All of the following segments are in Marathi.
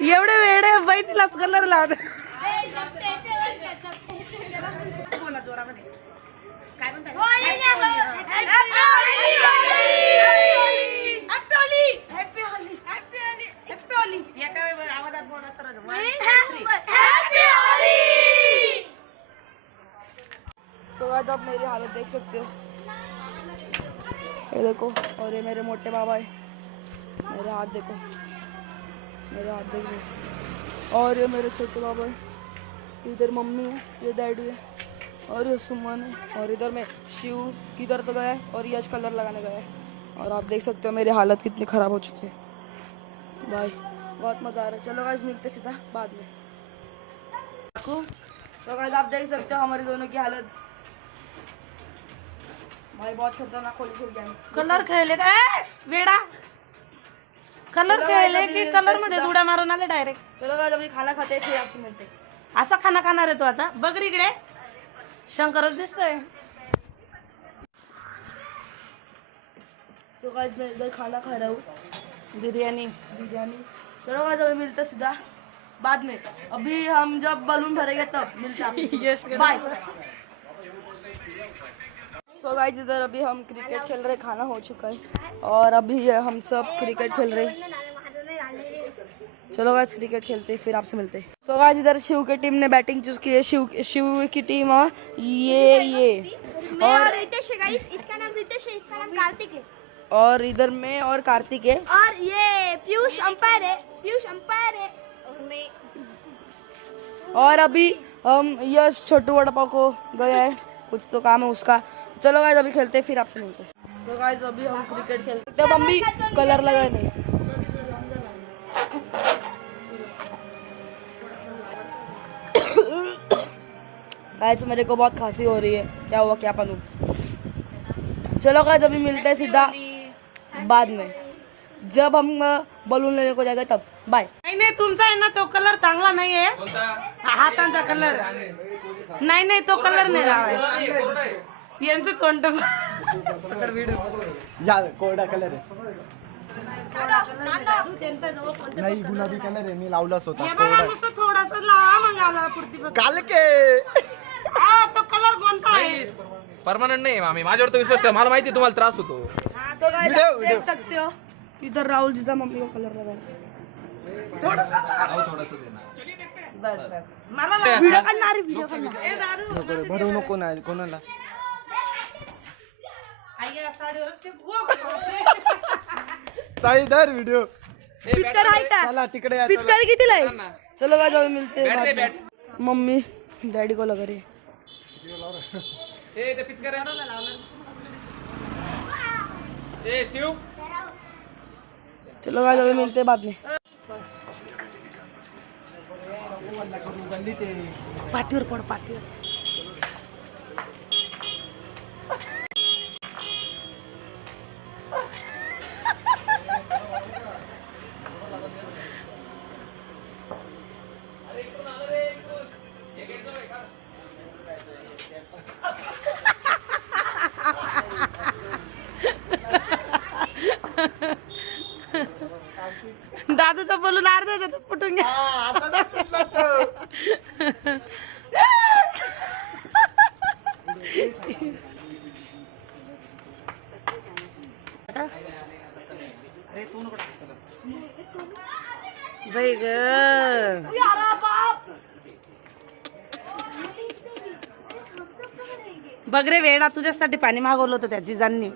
एवढे वेडे बहिणीलाच कलर लावत. काय म्हणतात आवाजात बोला सर. तो आज आप मेरी हालत देख सकते हो. ये देखो, और ये मेरे मोटे बाबा है. मेरे हाथ देखो, मेरे हाथ देख लो. और ये मेरे छोटे बाबा है. इधर मम्मी है, ये डैडी है, और ये सुमन है. और इधर मैं शिव किधर तो गया है और यश कलर लगाने गया है. और आप देख सकते हो मेरी हालत कितनी ख़राब हो चुकी है भाई. बहुत मज़ा आ रहा है. चलो गाइस मिलते सीधा बाद में. सो गाइस आप देख सकते हो हमारी दोनों की हालत भाई बहुत खतरनाक होली खेल गया. कलर खेळले काय वेडा. कलर खेळले की कलर मध्ये उड्या मारून आले डायरेक्ट. चलो गाइस अभी खाना खाते हैं फिर आपसे मिलते हैं. असा खाना खाणार आहे तो आता. बघ रे इकडे शंकरच दिसतोय. सो गाइस मैं इधर खाना खा रहा हूँ बिरयानी. चलो गाइस अभी मिलते हैं सीधा बाद में. अभी हम जब बलून भरेंगे तब मिलते हैं आपसे. बाय. सो गाइस इधर अभी हम क्रिकेट खेल रहे. खाना हो चुका है और अभी हम सब क्रिकेट खेल रहे. चलो गाइस क्रिकेट खेलते हैं फिर आपसे मिलते हैं. सो गाइस इधर शिव की टीम ने बैटिंग चूज की है. शिव की टीम और ये और रितेश है गाइस. इसका नाम रितेश है, इसका नाम कार्तिक है. और इधर मैं और कार्तिक है. और ये पीयूष अंपायर है. और मैं. और अभी हम यश छोटू वड़ा पाव को गया है, कुछ तो काम है उसका. चलो गाइस अभी खेलते हैं फिर आपसे मिलते हैं. सो गाइस अभी हम क्रिकेट खेलते हैं. तब हम भी कलर लगाए नहीं. गाइस मेरे को बहुत खांसी हो रही है. क्या हुआ क्या पनू. चलो गाइस अभी मिलते हैं सीधा बाद में जब हम बलून लेने को जाएगा तब. बाय. नाही नाही तुमचा आहे ना तो कलर चांगला नाहीये. हातांचा कलर नाही नाही तो कलर नाही लावायचा. यांचं तोंड कोरडा कलर आहे. नाही गुलाबी कलर आहे. मी लावलाच होता. थोडासा लावा मग आला पुरती. काल के तो कलर कोणता आहे. परमानंट नाही मामी. माझ्यावर तर विश्वास ठेवा. मला माहिती तुम्हाला त्रास होतो. सो गाइस आप देख सकते हो इधर राहुल जी का मम्मी को कलर लगाया. बस मला व्हिडिओ काढणार. भरू नको नाही कोणाला. साईदार व्हिडिओ पिचकर आहे का. चला तिकडे या. पिचकारी कितीला आहे. चलो गाइस अभी मिलते हैं बाद में. मम्मी डैडी को लगा रही है. ते पिचकर ए शिव. चलो गाइस अभी मिलते हैं बाद में. पाठीवर पड पाठीवर. दादूचा बोलून अर्ध्या ह्याच्यात फुटून घ्या. बाई ग बघ रे वेडा तुझ्यासाठी पाणी मागवलं होतं त्या जिजांनी.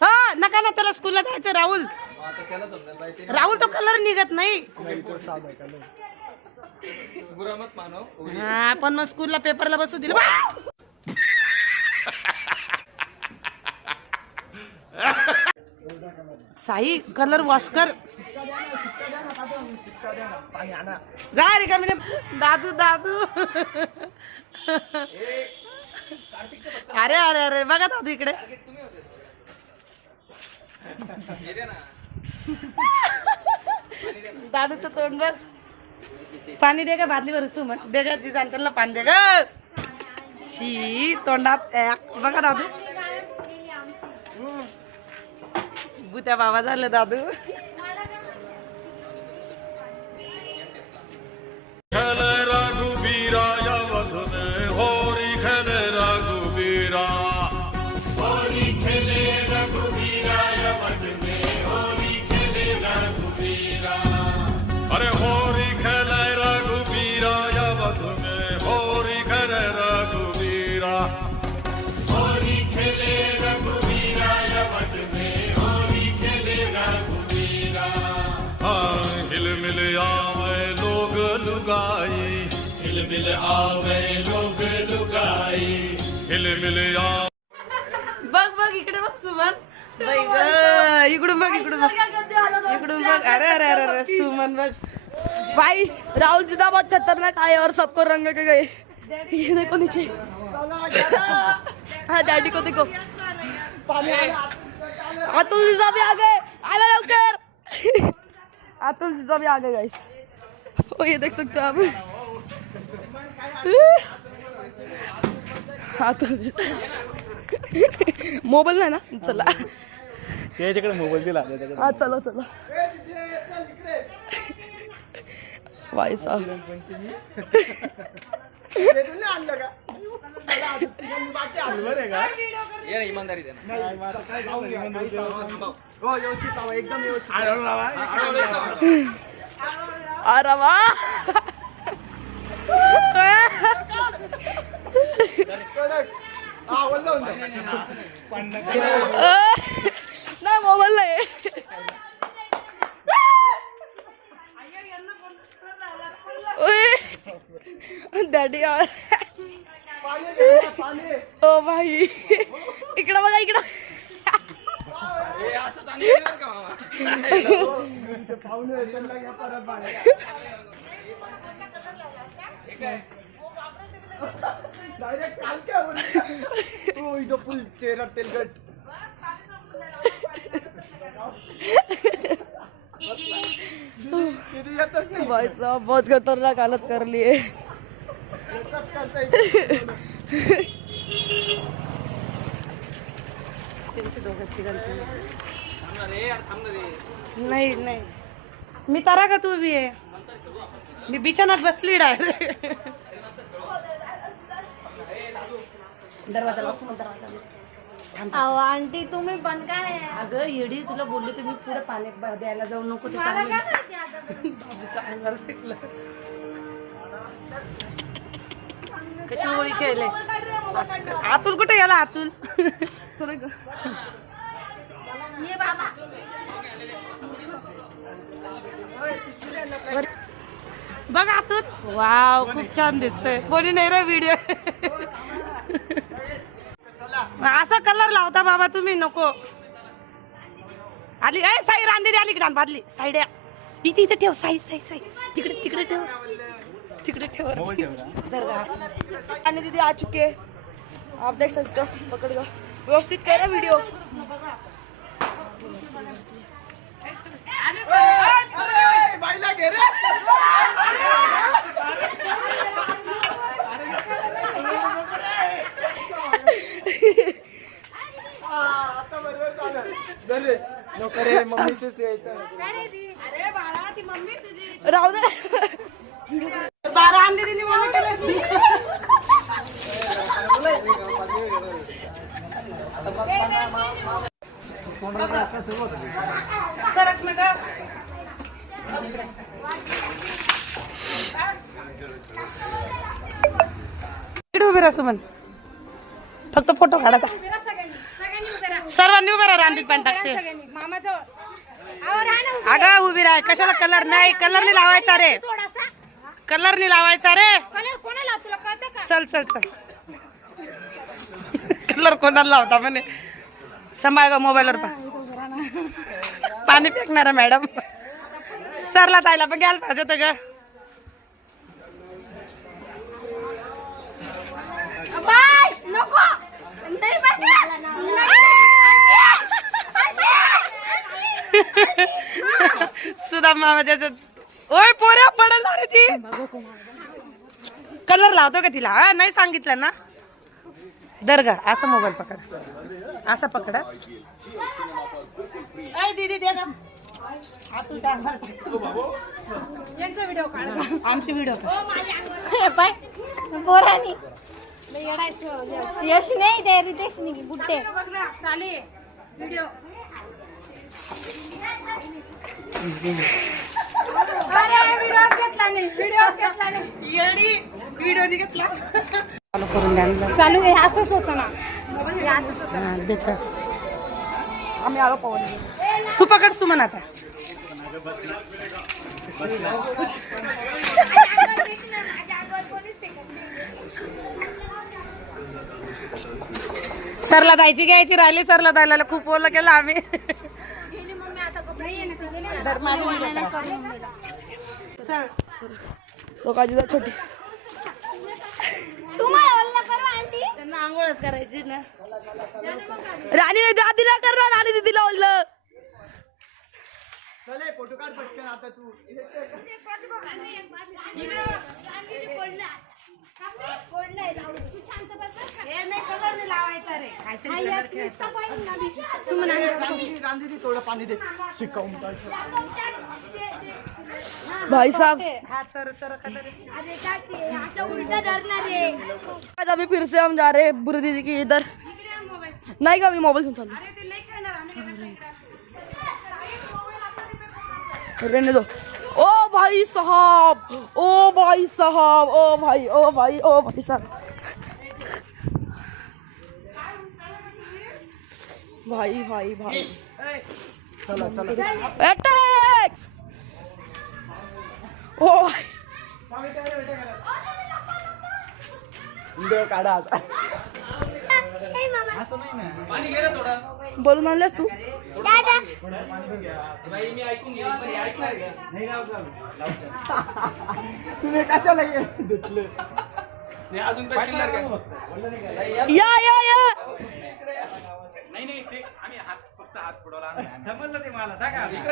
हा नका ना त्याला स्कूलला जायचं. राहुल तो कलर निघत नाही. हा पण मग स्कूलला पेपरला बसू दिलं. साई कलर वॉश कर. जा रे का दादू दादू. अरे अरे अरे बघा दादू इकडे. दादूचं तोंडवर पाणी दे का बादलीवर सुमन दे ग. जी त्यांना पाणी दे ग. शी तोंडात बघा दादू. बुत्या बाबा झालं दादू. खेले रघुबीरा अवध में होरी खेले रघुबीरा होरी खेले रघुबीरा अवध में होरी खेले रघुबीरा अरे होरी खेले रघुबीरा अवध में होरी खेले रघुबीरा होरी खेले रघुबीरा अवध में होरी खेले रघुबीरा हाँ हिल मिल आवे लोग लुगाई हिल मिल आवे लोग लुगाई हिल मिल आ बघ बघ इकडे बघ सुमन बाई गं, इकडून बघ इकडून बघ इकडून बघ. अरे अरे अरे अरे सुमन बघ. भाई राहुल जुदा बहुत खतरनाक आए और सबको रंग के गए। ये देखो नीचे। हाँ डैडी को देखो। अतुल जीजा भी आ गए। आना लवकर। अतुल जीजा भी आ गए गाइस। ओ ये देख सकते हो आप। अतुल जीजा मोबाईल नाही ना चला त्याच्याकडे मोबाईल दिला हा चला चला भाई साहब ये ना इमानदारी दे ना. अरे वाह नाही मोबाईल नाही डॅडी यार ओ भाई इकडं बघा इकडं हे असं चांगलं नाही का मामा? फुल चेहरा तेलगट भाई साहब बहुत खतरनाक हालत कर लिए नाही नाही मी तारा का तू बी आहे मी बिछानात बसली डायरेक्ट दरवाजा अहो आंटी तुम्ही पण काय अगं येडी तुला बोलली तर मी पुढे पाणी द्यायला जाऊ नको ते मला चांगलं. काय माहिती आता तुम्ही? बाबूच्या अंगावर फेकलं. कशी होळी खेळले अतुल कुठे गेला अतुल ये बाबा बघ अतुल वाव खूप छान दिसतंय कोणी नाही रे व्हिडिओ असा कलर लावता बाबा तुम्ही नको आली ए साई रांदेरी आली इकडे बादली साईड इथे इथे ठेव साई साई साई तिकडे तिकडे ठेव तिकडे ठेव आणि दीदी आ चुके हैं आप देख सकते हो पकड़ लो व्यवस्थित करा वीडियो नको रे मम्मीचेच यायचं राहू दे बारा अंधेरीने मला केलं सरक ना गं. इकडे उभे राहा सुमन फक्त फोटो काढा सर्वांनी उभे राहा रांदीत पाणी टाकते अगं उभी राहा कशाला कलर नाही कलर नाही लावायचा रे कलर नाही लावायचा रे चल चल चल कलर कोणाला लावता म्हणे सांभाळ ग मोबाईलवर पाणी फेकणार मॅडम सरला ताईला पण घ्यायला पाहिजे होतं ग नको नाही सुधा मामाच्या ओय पोऱ्या पडला रे ती कलर लावतो का तिला हा नाही सांगितलं ना दर्गा असा मोबाईल पकड असा पकडा ऐ दीदी दे ना यांचा व्हिडिओ काढ, आमचे व्हिडिओ पाय पोरानी यश नाही ते रितेश नाही बुट्टे चाले व्हिडिओ. अरे व्हिडिओ घेतला नाही, व्हिडिओ घेतला नाही, येडी व्हिडिओ नाही घेतला. चालू करून द्या. चालू आहे, असंच होतं ना, हे असंच होतं. आम्ही आलो पवन. तू पकड सुमन आता. सरला जायची घ्यायची राहिली, सरला जायला खूप ओलं केलं आम्ही. सोकाजीचा छोटी तुम्हाला ओल्ला करू आंटी त्यांना आंघोळच करायची ना. राणी दादीला कर ना, राणी दीदीला ओढलं. चले फोटो काढ पटकन आता तू. रांधी थोडं पाणी दे शिकावून. भाई साहब हाथ सर सर उलटा डरणार रे. आज अभी फिर से हम जा रहे हैं बुरी दीदी की इधर. नहीं का, मी मोबाईल घेऊन चाललो. रहने दो. ओ भाई साहब, ओ भाई साहब, ओ भाई, ओ भाई, ओ भाई साहब. भाई भाई भाई चला चला. अटॅक. ओ भाई. व्हिडिओ काढा आता. पाणी घे रे थोडं. बोलून आणल्यास तू. बाई मी ऐकून घेईन, पण हे ऐकणार का? तुम्ही कशाला घेतलं. हे अजून काय चिल्लर का? या या या. इकडे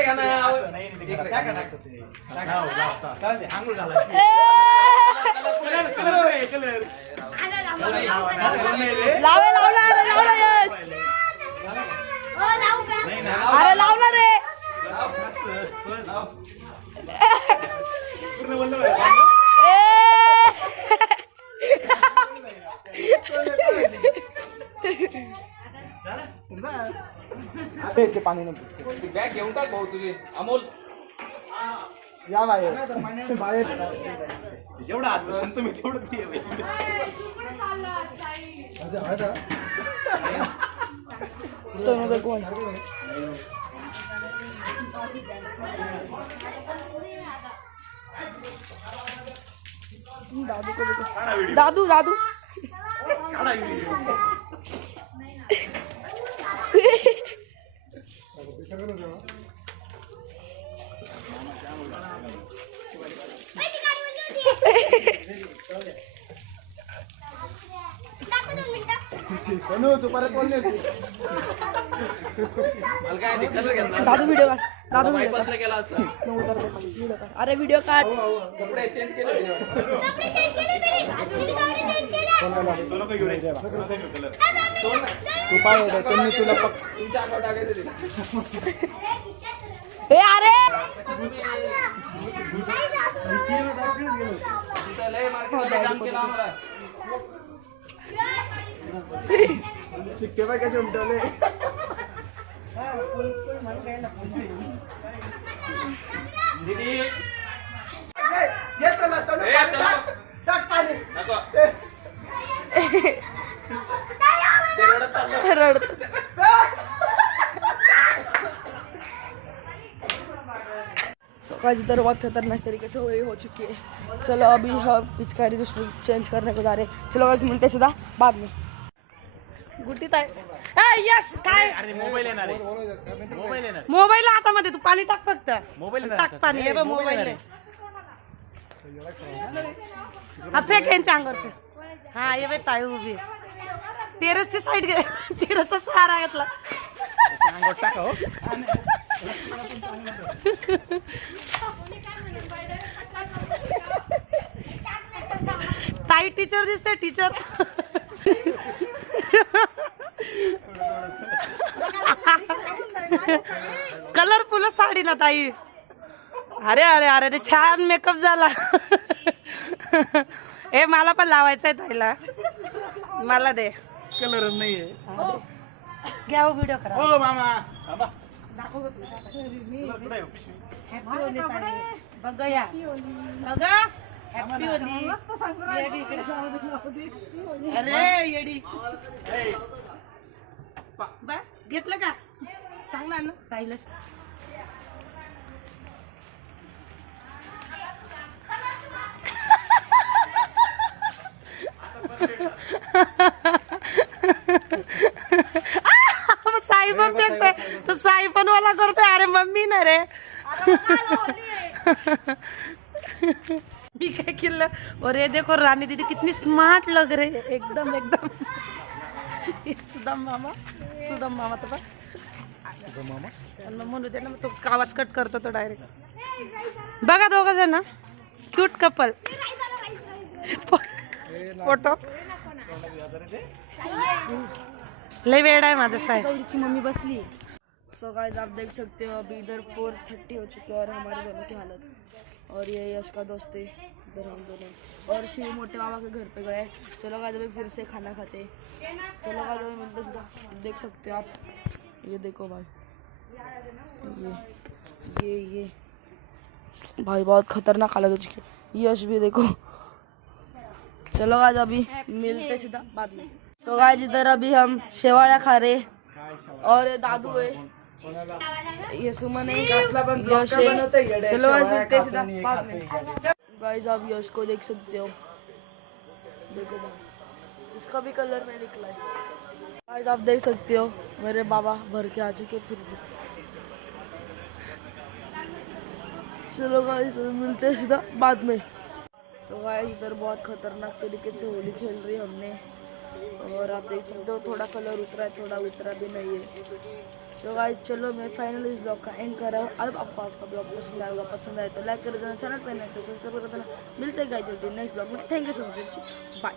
घ्या ना. इकडे घ्या. लावे लावणार रे, लावणार यश. अरे लावणार रे. ते पाणी नको. बॅग घेऊन टाक भाऊ तुझी. अमोल या बाहेर बाहेर. जेवढा हात तुम्ही तेवढं तो कोण. दादू को देखो. दादू दादू. तू परत बोलले मला काय ते कलर घेतला. दादू व्हिडिओ काढ. दादू व्हिडिओ काढ. बायपासला गेला असता. व्हिडिओ काढ. अरे व्हिडिओ काढ. कपडे चेंज केले तिने. तू पाय त्यांनी तुला तुमच्या अंगावर टाकायचं तिला. ए अरे तिथं लय मार्केटला जाम केला आम्हाला. शिक्के बाय कसे उमटवले. दीदी टाक पाणी. नको. ते रडत चाललं. रडत. सकाळची तर बहुत खतरनाक तरीके से हुई हो चुकी है. चलो अभी हम पिचकारी दूसरी चेंज करने को जा रहे हैं. चलो गाइस मिलते सीधा बाद में. गुटी ताई. यश काय मोबाईल येणार आहे. मोबाईल येणार. मोबाईल हातामध्ये, तू पाणी टाक फक्त. मोबाईल टाक पाणी. हे बघ मोबाईल. हा फेक यांच्या अंगावर फेक. हा ये बाई ताई उभी. टेरेसची साईड घे. टेरेसचा सहारा घेतला. अंगावर टाका हो. ताई टीचर दिसते, टीचर. कलरफुल साडी ना ताई. अरे अरे अरे अरे छान मेकअप झाला. ए मला पण लावायचंय ताईला. मला दे. कलर नाहीये. घ्या हो व्हिडिओ करा. हो मामा बाबा हॅपी होली ताई. बघा या बघा हॅपी होली. येडी इकडे. अरे येडी बस घेतलं का चांगला ना ताईला. साई पण फेकतोय तो. साई पण वाला करतोय. अरे मम्मी ना रे. मी काय केलं. अरे देखो रानी दीदी कितनी स्मार्ट लग रही है. एकदम एकदम. सुदाम मामा तर बघ. म्हणू दे ना तो आवाज कट करतो तो डायरेक्ट. बघा दोघ जण क्यूट कपल. फोटो लय वेड आहे माझा साई. गौरीची मम्मी बसली. सो गाइस आप देख सकते हो अभी इधर 4:30 हो चुके हैं और हमारे दोनों की हालत. और ये यश का दोस्त है. इधर हम दोनों और शिव मोटे बाबा के घर पे गए. चलो गाइस अभी फिर से खाना खाते. चलो गाइस अभी मिलते सीधा. देख सकते हो आप. ये देखो भाई. ये भाई बहुत खतरनाक हालत हो चुकी है. यश भी देखो. चलो गाइस अभी मिलते सीधा बाद में. तो गाइस इधर अभी हम शेवाळ्या खा रहे. और ये दादू है. ये सुमन है. यश है. चलो गाइस मिलते सीधा बाद में. गाइस आप यश को देख सकते हो. देखो भाई इसका भी कलर नहीं निकला है. गाइस आप देख सकते हो मेरे बाबा भर के आ चुके फिर से. चलो गाइस मिलते हैं सीधा बाद में. तो गाइस इधर बहुत खतरनाक तरीके से होली खेल रही हमने. और आप देख सकते हो थोड़ा कलर उतरा है थोड़ा उतरा भी नहीं है. तो गाइस चलो मैं फाइनली इस ब्लॉग का एंड कर रहा हूँ. अब आपको आज का ब्लॉग पसंद आएगा. पसंद आए तो लाइक कर देना. चैनल पर नहीं तो सब्सक्राइब कर देना. मिलते हैं गाइस जल्दी नेक्स्ट ब्लॉग में. Thank you so much. Bye.